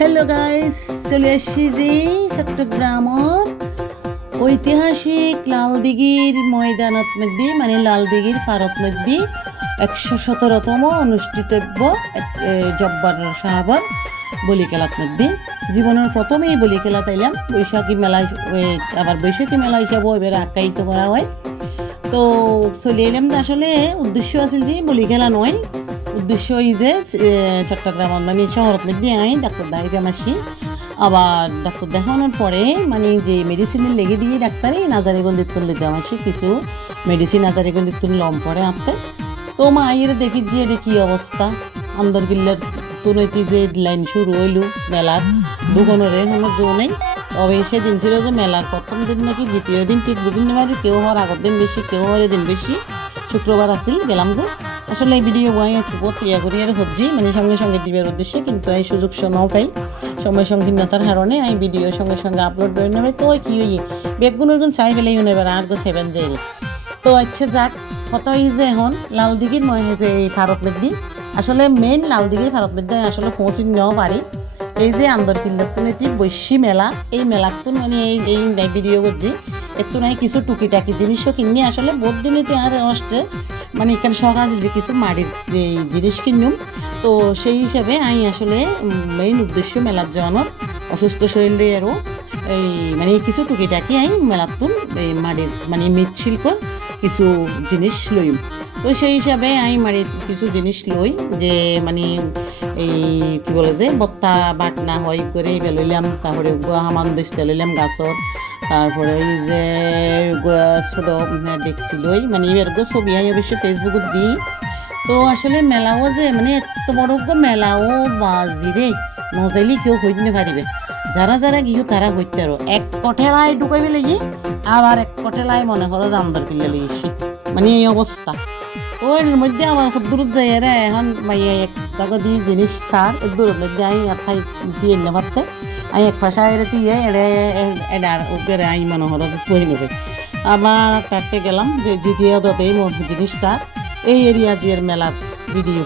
Hello guys, চলে আসছি যে চট্টগ্রামের ঐতিহাসিক লালদিঘির ময়দানত মধ্যে মানে লালদিঘির পারত মধ্যে 117তম অনুষ্ঠিতব্য জব্বার সাহাবার বলি খেলার মধ্যে জীবনের প্রথমেই বলি খেলা তাইলাম বৈশাখী মেলা, আবার বৈশাখী মেলা হিসাবেও এবার আখ্যায়িত করা হয়। তো চলে এলাম, আসলে উদ্দেশ্য আছিল যে বলি খেলা নয়, উদ্দেশ্য এই যে চট্টগ্রাম মানে শহরের মধ্যে আই ডাক্তার দেখাইতে আসি। আবার ডাক্তার দেখানোর পরে মানে যে মেডিসিনের লেগে দিয়ে ডাক্তারই নাজারিগঞ্জিত লিতে আসি, কিছু মেডিসিন নাজারিগঞ্জিত লম পরে আনতে। তো মা আইয়ের দেখি দিয়ে কি অবস্থা, আন্দর গিল্লার তুনৈতি যে লাইন শুরু হইল মেলার দুগনরে কোনো জো নেই। তবে সেদিন ছিল যে মেলার প্রথম দিন নাকি দ্বিতীয় দিন ঠিক দুদিন মারি, কেউ হওয়ার আগের দিন বেশি, কেউ হওয়ার দিন বেশি। শুক্রবার আসিল গেলাম যে আসলে এই ভিডিও বই একটু ইয়া করি আর হচ্ছি মানে সঙ্গে সঙ্গে দিবার উদ্দেশ্যে, কিন্তু এই সুযোগ নাও পাই সময় সংকীর্ণতার কারণে এই ভিডিও সঙ্গে সঙ্গে আপলোড করে নেবে। তো কি হই বেগুনের গুণ চাই ফেলেই নেবার আর গো সেভেন যাই। তো আচ্ছা যাক, কত এই যে এখন লালদিঘির মনে হয়েছে এই ভারত মেদি, আসলে মেইন লালদিঘির ভারত মেদি আসলে পৌঁছে নেওয়া পারি। এই যে আন্দর কিল্লাতুনেতি বৈশী মেলা, এই মেলাতুন মানে এই ভিডিও করছি একটু নাই কিছু টুকিটাকি জিনিসও কিনি। আসলে বহুত দিনেতে আর অস্টে মানে এখানে সকাল যে কিছু মাটির জিনিস কিনুম। তো সেই হিসাবে আমি আসলে মেইন উদ্দেশ্য মেলার যাওয়ানোর অসুস্থ শরীরে আরও এই মানে কিছু টুকিটাকি আমি মেলাতুন এই মাটির মানে মৃৎশিল্প কিছু জিনিস লইম। তো সেই হিসাবে আমি মাটির কিছু জিনিস লই যে মানে এই কী বলে যে বত্তা বাটনা হয় করে লইলাম, তারপরে হামান দিতে লইলাম গাছর, তারপরে এই যে ছোটো দেখছি লই মানে এবার ছবি আমি অবশ্য ফেসবুকত দিই। তো আসলে মেলাও যে মানে এত বড় মেলাও বাজিরে নজাইলে কেউ হইতে পারিবে, যারা যারা গিয়েও তারা হইতে আরো এক কঠেলায় ঢুকাইবে লেগে আবার এক কঠেলায় মনে করো রামদার কিনলে লেগেছি, মানে এই অবস্থা। ওর মধ্যে আমার খুব দূর যাই রে এখন মাইয়া এক টাকা দিয়ে জিনিস সার দূরের মধ্যে আমি একাই দিয়ে নেবাতে আমি এক পাশা দিয়ে এডার উপরে আই মনে হলো তৈরি নেবে। আবার কাটতে গেলাম যে দ্বিতীয় দতেই জিনিস সার এই এরিয়া দিয়ে মেলার ভিডিও।